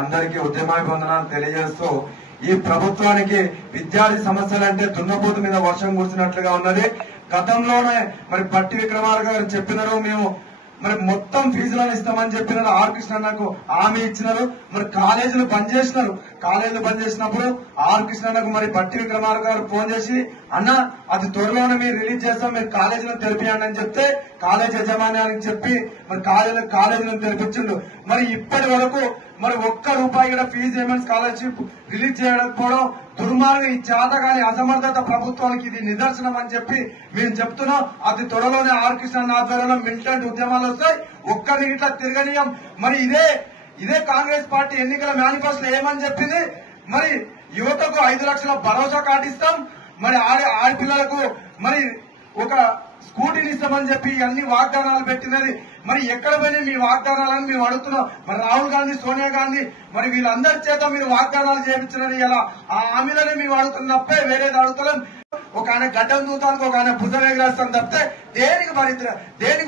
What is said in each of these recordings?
అందరికీ ఉద్యమాభివందనాలు తెలియజేస్తూ ఈ ప్రభుత్వానికి విద్యార్థి సమస్యలంటే దున్నపోతు మీద వర్షం కురిసినట్లుగా ఉన్నది. గతంలోనే మరి పట్టి విక్రమార్క గారు చెప్పినారు, మేము మరి మొత్తం ఫీజులను ఇస్తామని చెప్పినారు. ఆర్ కృష్ణన్నకు హామీ ఇచ్చినారు. మరి కాలేజీలు బంద్ చేసినారు. కాలేజీలు బంద్ చేసినప్పుడు ఆర్ కృష్ణన్నకు మరి పట్టి విక్రమార్క గారు ఫోన్ చేసి, అన్న అది త్వరలోనే మీరు రిలీజ్ చేస్తాం, మీరు కాలేజీలను తెరిపియండి అని చెప్తే కాలేజ్ యజమాన్యానికి చెప్పి మరి కాలేజీలను తెరిపించిండు. మరి ఇప్పటి వరకు మరి ఒక్క రూపాయి కూడా ఫీజు పేమెంట్ స్కాలర్షిప్ రిలీజ్ చేయకపోవడం దుర్మార్గం. ఈ చేతగాని అసమర్థత ప్రభుత్వానికి ఇది నిదర్శనం అని చెప్పి మేము చెప్తున్నాం. అతి త్వరలోనే ఆర్ కృష్ణ ఆధ్వర్యంలో మిలిటెంట్ ఉద్యమాలు వస్తాయి. ఒక్కరిని ఇట్లా తిరగనీయం. మరి ఇదే కాంగ్రెస్ పార్టీ ఎన్నికల మేనిఫెస్టోలో ఏమని చెప్పింది, మరి యువతకు 5 లక్షల భరోసా కార్డు ఇస్తాం, మరి ఆడపిల్లలకు మరి ఒక స్కూటీని ఇస్తామని చెప్పి అన్ని వాగ్దానాలు పెట్టినది. మరి ఎక్కడ పోయినా మీ వాగ్దానాలని మేము అడుగుతున్నాం. మరి రాహుల్ గాంధీ, సోనియా గాంధీ మరి వీళ్ళందరి చేత మీరు వాగ్దానాలు చేయించినది. ఇలా ఆ హామీలనే మేము అడుగుతున్నాం తప్పే వేరేది అడుగుతలేం. ఒక ఆయన గడ్డం దూతానికి, ఒక ఆయన భుజం ఎగరేస్తాం తప్పితే దేనికి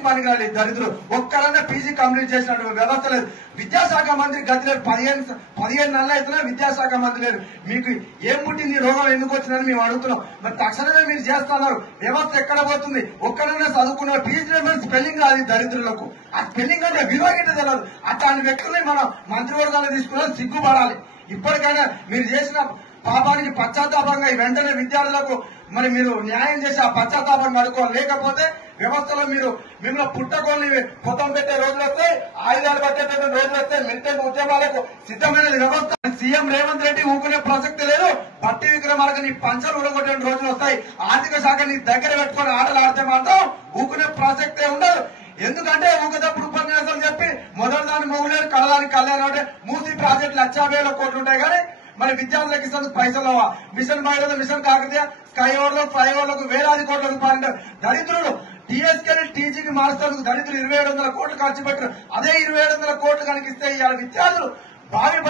పనికిరాలి దరిద్రులు. ఒక్కరైనా పీజీ కంప్లీట్ చేసినట్టు వ్యవస్థ లేదు. విద్యాశాఖ మంత్రి గతి లేదు. 15 నెలలు అయితేనే విద్యాశాఖ మంత్రి లేదు. మీకు ఏం పుట్టింది, రోగం ఎందుకు వచ్చిందని మేము అడుగుతున్నాం. మరి తక్షణమే మీరు చేస్తున్నారు. వ్యవస్థ ఎక్కడ పోతుంది? ఒక్కరైనా చదువుకున్న పీజీ స్పెల్లింగ్ కాదు దరిద్రులకు. ఆ స్పెల్లింగ్ అంటే విలువ గిట్ట తెలియదు. అట్లాంటి వ్యక్తుల్ని మనం మంత్రివర్గాలు తీసుకుని సిగ్గుపడాలి. ఇప్పటికైనా మీరు చేసిన పాపానికి పశ్చాత్తాపంగా వెంటనే విద్యార్థులకు మరి మీరు న్యాయం చేసి ఆ పశ్చాత్తాపం అడుకోవాలి. లేకపోతే వ్యవస్థలో మీరు మిమ్మల్ని పుట్టకోని పొతం పెట్టే రోజులు వస్తాయి, ఆయుధాలు పట్టేటువంటి రోజులు వస్తాయి. మిలిటెంట్ ఉద్యమాలకు సిద్ధమైన వ్యవస్థ. సీఎం రేవంత్ రెడ్డి ఊకునే ప్రసక్తి లేదు. పట్టి విక్రమార్క నీ పంచలు ఉడగొట్టే రోజులు వస్తాయి. ఆర్థిక శాఖ నీ దగ్గర పెట్టుకుని ఆటలు ఆడితే మాత్రం ఊకునే ప్రసక్తే ఉండదు. ఎందుకంటే ఊకదప్పుడు ఉపన్యాసాలు చెప్పి మొదటి దాని మొగులేరు కళ్ళదానికి కళ్యాణం అంటే మూసి ప్రాజెక్టులు 1,50,000 కోట్లు ఉంటాయి. కానీ మరి విద్యార్థులకు ఇస్తానికి పైసలు మిషన్ మహిళ, మిషన్ కాకతీయ, స్కై ఓవర్లో, ఫ్లై ఓవర్లకు వేలాది కోట్ల రూపాయలు దరిద్రులు. టీఎస్కేని టీజీకి మారుస్తానికి దరిద్రులు 2,700 కోట్లు ఖర్చు పెట్టారు. అదే 2,700 కోట్లు కనిపిస్తే ఇవాళ విద్యార్థులు భావి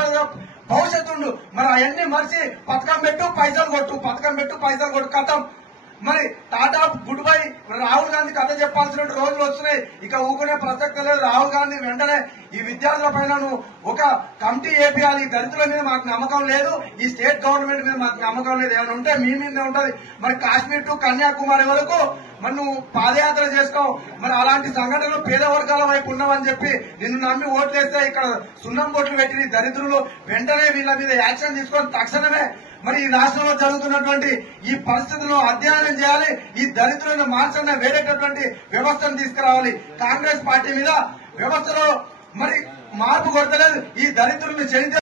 భవిష్యత్తు మరి అవన్నీ మరిచి పథకం పెట్టు పైసలు కొట్టు కథం. మరి టాటా గుడ్ బై. రాహుల్ గాంధీ కథ చెప్పాల్సిన రోజులు వస్తున్నాయి. ఇక ఊకునే ప్రసక్తి లేదు. రాహుల్ గాంధీ వెంటనే ఈ విద్యార్థుల పైన నువ్వు ఒక కమిటీ వేపియాలి. ఈ దళితుల మీద మాకు నమ్మకం లేదు, ఈ స్టేట్ గవర్నమెంట్ మీద మాకు నమ్మకం లేదు. ఏమైనా ఉంటే మీ మీదే ఉంటది. మరి కాశ్మీర్ టు కన్యాకుమారి వరకు మరి నువ్వు పాదయాత్ర చేసుకోవు. మరి అలాంటి సంఘటనలు పేద వర్గాల వైపు ఉన్నావని చెప్పి నిన్ను నమ్మి ఓట్లేస్తే ఇక్కడ సున్నం బొట్లు పెట్టి దరిద్రులు వెంటనే వీళ్ళ మీద యాక్షన్ తీసుకొని తక్షణమే మరి ఈ రాష్ట్రంలో జరుగుతున్నటువంటి ఈ పరిస్థితులను అధ్యయనం చేయాలి. ఈ దరిద్రులను మార్చడం వేరేటటువంటి వ్యవస్థను తీసుకురావాలి. కాంగ్రెస్ పార్టీ మీద వ్యవస్థలో మరి మార్పు కొడతలేదు. ఈ దరిద్రులను చరిత్ర